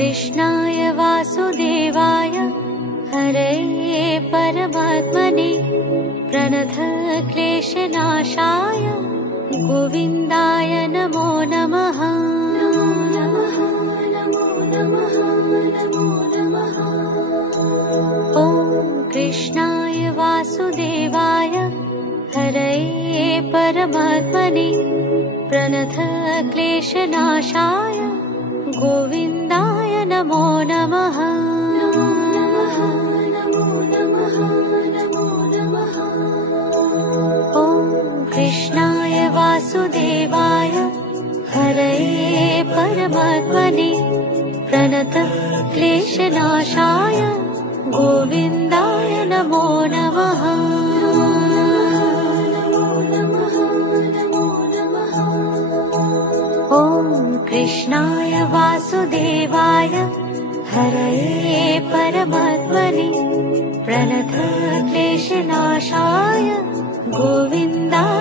कृष्णाय वासुदेवाय हरये परमात्मने प्रणतक्लेशनाशाय गोविन्दाय नमो नमः। ॐ कृष्णाय वासुदेवाय हरये परमात्मने प्रणतक्लेशनाशाय गोविन्दाय नमो नमः। ॐ कृष्णाय वासुदेवाय हरये परमात्मने प्रणतक्लेशनाशाय गोविन्दाय नमो नमः। ॐ कृष्णाय वासुदेवाय हरये परमात्मने प्रणतक्लेशनाशाय गोविन्दाय